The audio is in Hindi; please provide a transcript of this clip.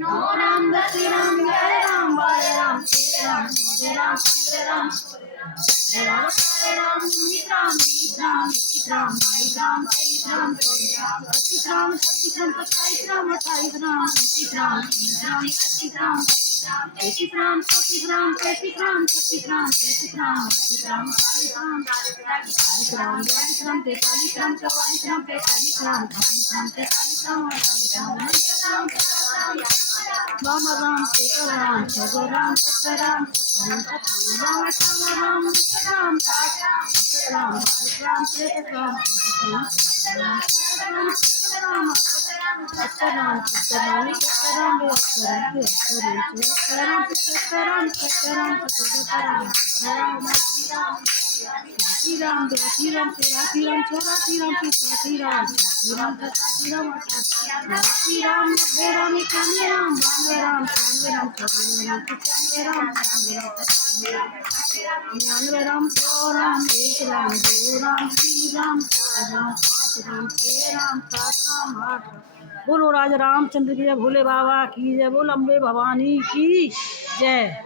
नो राम दशरथ राम जय राम बाले राम सीते राम जय राम जय राम जय राम काले राम नित राम गीत राम नित राम माई राम तेईस राम 25 राम 26 राम 27 राम 28 राम 29 राम 30 राम 31 राम 33 राम 34 राम 35 राम 36 राम 37 राम 38 राम 40 राम 42 राम 43 राम 44 राम 45 राम 46 राम 43 राम 48 राम 49 राम राम राम सीता राम जय राम सत्य राम राम राम राम राम राम राम श्री राम राम सत्तराम सत्तरामी सत्तराम अक्षराम अक्षराम सत्तराम सत्तराम सत्तराम सत्तराम श्रीराम जय श्रीराम श्रीराम चौरासी राम पितासी राम श्रीराम सतासी राम अठासी राम 90 राम 91 राम 92 राम 93 राम 94 राम 95 राम 100 राम 1 राम 2 राम 3 राम 4 राम 5 राम 6 राम 7 राम 8 राम। बोलो राजा रामचंद्र की जय, भोले बाबा की जय, बोल अम्बे भवानी की जय।